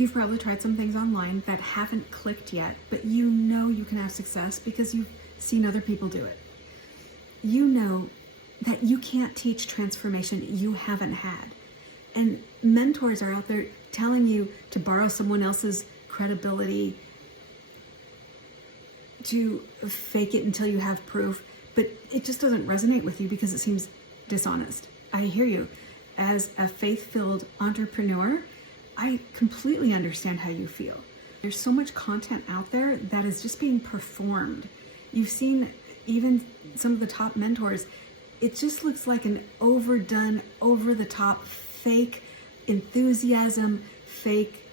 You've probably tried some things online that haven't clicked yet, but you know you can have success because you've seen other people do it. You know that you can't teach transformation you haven't had. And mentors are out there telling you to borrow someone else's credibility, to fake it until you have proof, but it just doesn't resonate with you because it seems dishonest. I hear you. As a faith-filled entrepreneur, I completely understand how you feel. There's so much content out there that is just being performed. You've seen even some of the top mentors, it just looks like an overdone, over-the-top, fake enthusiasm, fake,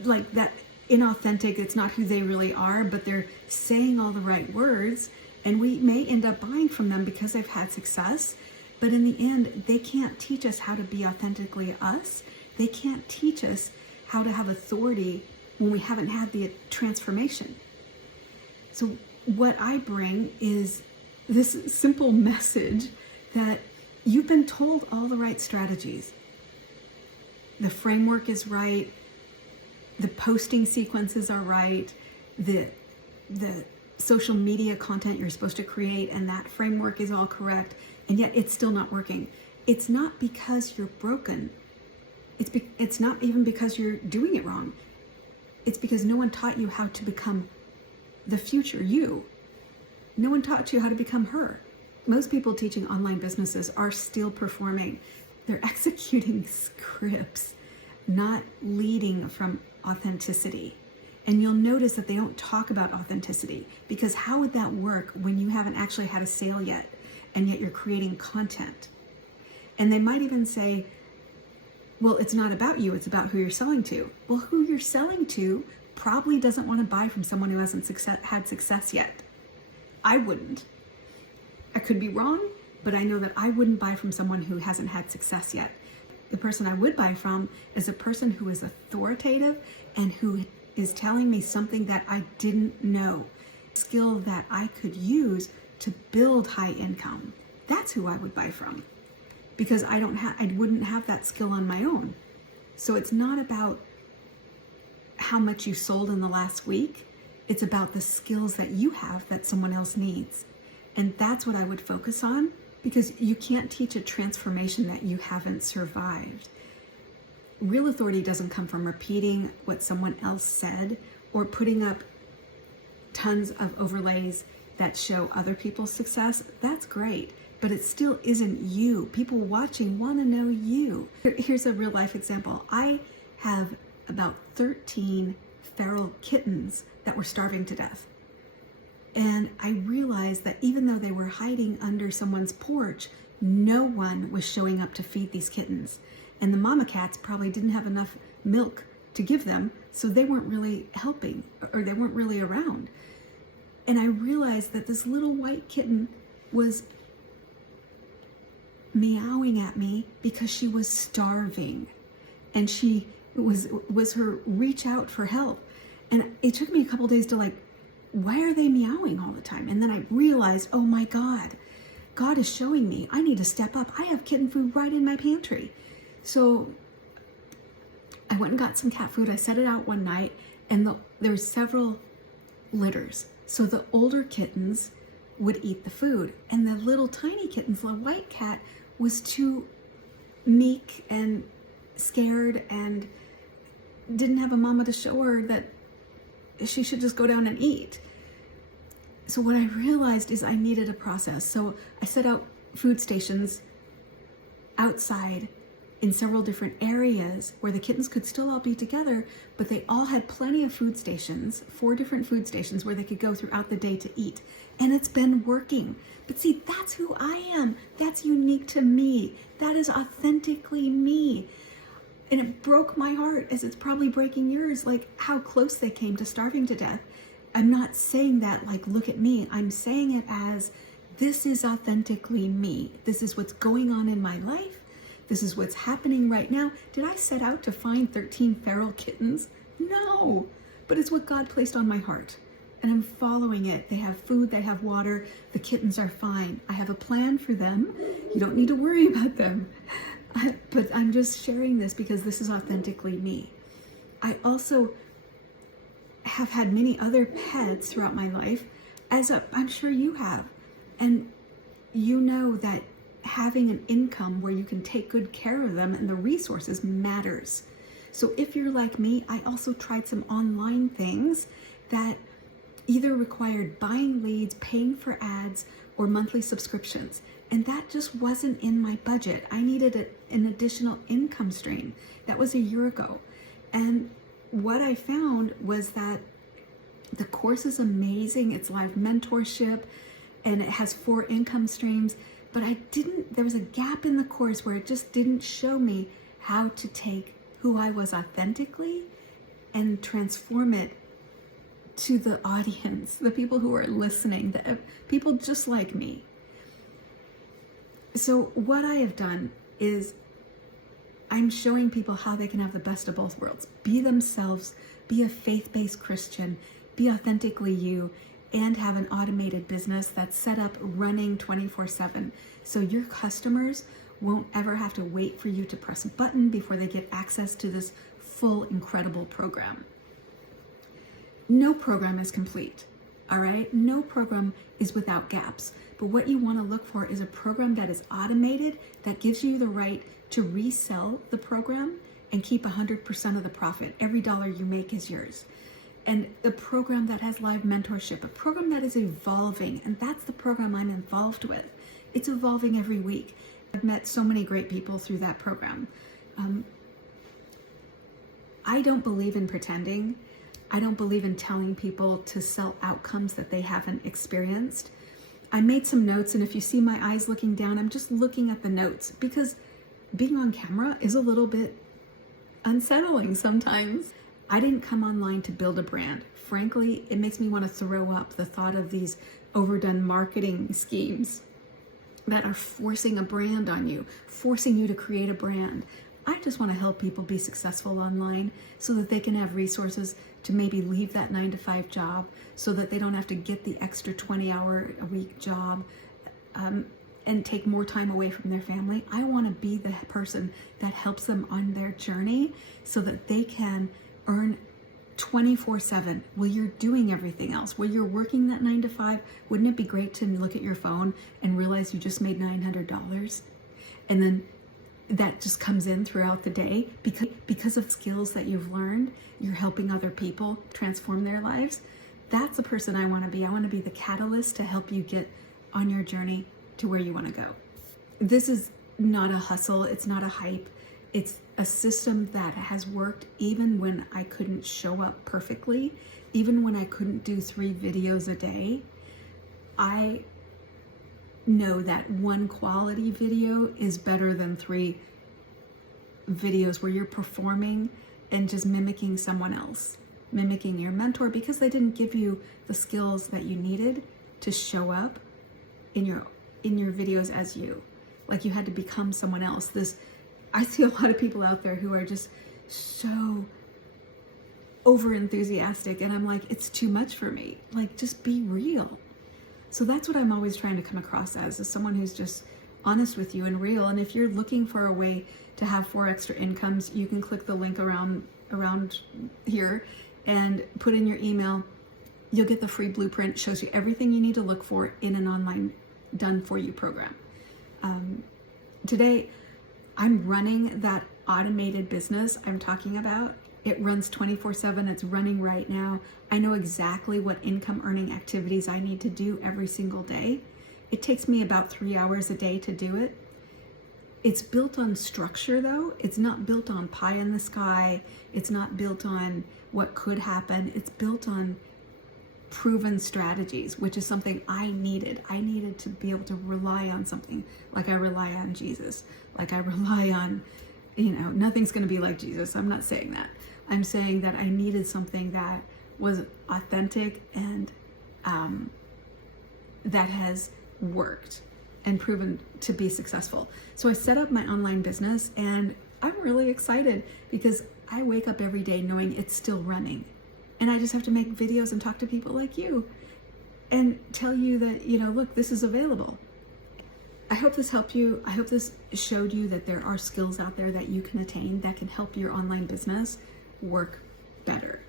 like that inauthentic. It's not who they really are, but they're saying all the right words, and we may end up buying from them because they've had success. But in the end, they can't teach us how to be authentically us. They can't teach us how to have authority when we haven't had the transformation. So what I bring is this simple message that you've been told all the right strategies. The framework is right. The posting sequences are right. The social media content you're supposed to create and that framework is all correct. And yet it's still not working. It's not because you're broken. It's not even because you're doing it wrong. It's because no one taught you how to become the future you. No one taught you how to become her. Most people teaching online businesses are still performing. They're executing scripts, not leading from authenticity. And you'll notice that they don't talk about authenticity, because how would that work when you haven't actually had a sale yet, and yet you're creating content? And they might even say, well, it's not about you, it's about who you're selling to. Well, who you're selling to probably doesn't want to buy from someone who hasn't had success yet. I wouldn't. I could be wrong, but I know that I wouldn't buy from someone who hasn't had success yet. The person I would buy from is a person who is authoritative and who is telling me something that I didn't know, skill that I could use to build high income. That's who I would buy from, because I wouldn't have that skill on my own. So it's not about how much you sold in the last week. It's about the skills that you have that someone else needs. And that's what I would focus on, because you can't teach a transformation that you haven't survived. Real authority doesn't come from repeating what someone else said or putting up tons of overlays that show other people's success. That's great, but it still isn't you. People watching want to know you. Here's a real life example. I have about 13 feral kittens that were starving to death. And I realized that even though they were hiding under someone's porch, no one was showing up to feed these kittens. And the mama cats probably didn't have enough milk to give them, so they weren't really helping, or they weren't really around. And I realized that this little white kitten was meowing at me because she was starving. And was her reach out for help. And it took me a couple days to why are they meowing all the time? And then I realized, oh my God, God is showing me I need to step up. I have kitten food right in my pantry. So I went and got some cat food. I set it out one night, and there were several litters. So the older kittens would eat the food, and the little tiny kittens, the white cat, was too meek and scared and didn't have a mama to show her that she should just go down and eat. So what I realized is I needed a process. So I set out food stations outside in several different areas where the kittens could still all be together, but they all had plenty of food stations, 4 different food stations where they could go throughout the day to eat. And it's been working. But see, that's who I am. That's unique to me. That is authentically me. And it broke my heart, as it's probably breaking yours, how close they came to starving to death. I'm not saying that look at me. I'm saying it as, this is authentically me. This is what's going on in my life. This is what's happening right now. Did I set out to find 13 feral kittens? No, but it's what God placed on my heart. And I'm following it. They have food, they have water. The kittens are fine. I have a plan for them. You don't need to worry about them. But I'm just sharing this because this is authentically me. I also have had many other pets throughout my life, I'm sure you have. And you know that having an income where you can take good care of them and the resources matters. So if you're like me, I also tried some online things that either required buying leads, paying for ads, or monthly subscriptions. And that just wasn't in my budget. I needed an additional income stream. That was a year ago. And what I found was that the course is amazing. It's live mentorship and it has 4 income streams. But there was a gap in the course where it just didn't show me how to take who I was authentically and transform it to the audience, the people who are listening, the people just like me. So what I have done is I'm showing people how they can have the best of both worlds. Be themselves, be a faith-based Christian, be authentically you, and have an automated business that's set up running 24/7. So your customers won't ever have to wait for you to press a button before they get access to this full, incredible program. No program is complete, all right? No program is without gaps. But what you want to look for is a program that is automated, that gives you the right to resell the program and keep 100% of the profit. Every dollar you make is yours. And a program that has live mentorship, a program that is evolving, and that's the program I'm involved with. It's evolving every week. I've met so many great people through that program. I don't believe in pretending. I don't believe in telling people to sell outcomes that they haven't experienced. I made some notes, and if you see my eyes looking down, I'm just looking at the notes because being on camera is a little bit unsettling sometimes. I didn't come online to build a brand. Frankly, it makes me want to throw up the thought of these overdone marketing schemes that are forcing a brand on you, forcing you to create a brand. I just want to help people be successful online so that they can have resources to maybe leave that 9-to-5 job so that they don't have to get the extra 20-hour-a-week job and take more time away from their family. I want to be the person that helps them on their journey so that they can earn 24/7 while you're doing everything else. While you're working that 9-to-5, wouldn't it be great to look at your phone and realize you just made $900? And then that just comes in throughout the day because of skills that you've learned, you're helping other people transform their lives. That's the person I want to be. I want to be the catalyst to help you get on your journey to where you want to go. This is not a hustle. It's not a hype. It's a system that has worked even when I couldn't show up perfectly, even when I couldn't do 3 videos a day. I know that one quality video is better than 3 videos where you're performing and just mimicking someone else, mimicking your mentor because they didn't give you the skills that you needed to show up in your videos as you. Like you had to become someone else. I see a lot of people out there who are just so over enthusiastic, and I'm like, it's too much for me. Like, just be real. So that's what I'm always trying to come across as someone who's just honest with you and real. And if you're looking for a way to have 4 extra incomes, you can click the link around here and put in your email. You'll get the free blueprint. Shows you everything you need to look for in an online done for you program. Today, I'm running that automated business I'm talking about. It runs 24/7. It's running right now. I know exactly what income earning activities I need to do every single day. It takes me about 3 hours a day to do it. It's built on structure though. It's not built on pie in the sky. It's not built on what could happen. It's built on proven strategies, which is something I needed. I needed to be able to rely on something like I rely on Jesus, like I rely on, nothing's going to be like Jesus. I'm not saying that. I'm saying that I needed something that was authentic and that has worked and proven to be successful. So I set up my online business and I'm really excited because I wake up every day knowing it's still running. And I just have to make videos and talk to people like you and tell you that, look, this is available. I hope this helped you. I hope this showed you that there are skills out there that you can attain that can help your online business work better.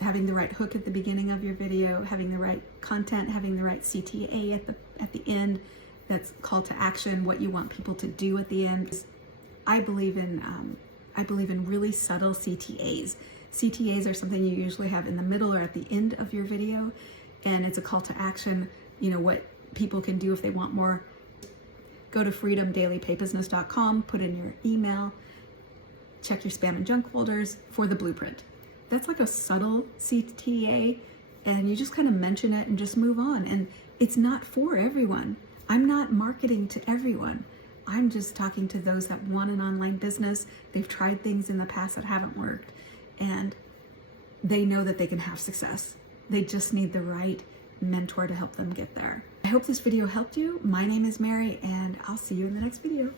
Having the right hook at the beginning of your video, having the right content, having the right CTA at the end, that's call to action, what you want people to do at the end. I believe in really subtle CTAs. CTAs are something you usually have in the middle or at the end of your video, and it's a call to action, what people can do if they want more. Go to freedomdailypaybusiness.com, put in your email, check your spam and junk folders for the blueprint. That's like a subtle CTA, and you just kind of mention it and just move on. And it's not for everyone. I'm not marketing to everyone. I'm just talking to those that want an online business. They've tried things in the past that haven't worked, and they know that they can have success. They just need the right mentor to help them get there. I hope this video helped you. My name is Mary, and I'll see you in the next video.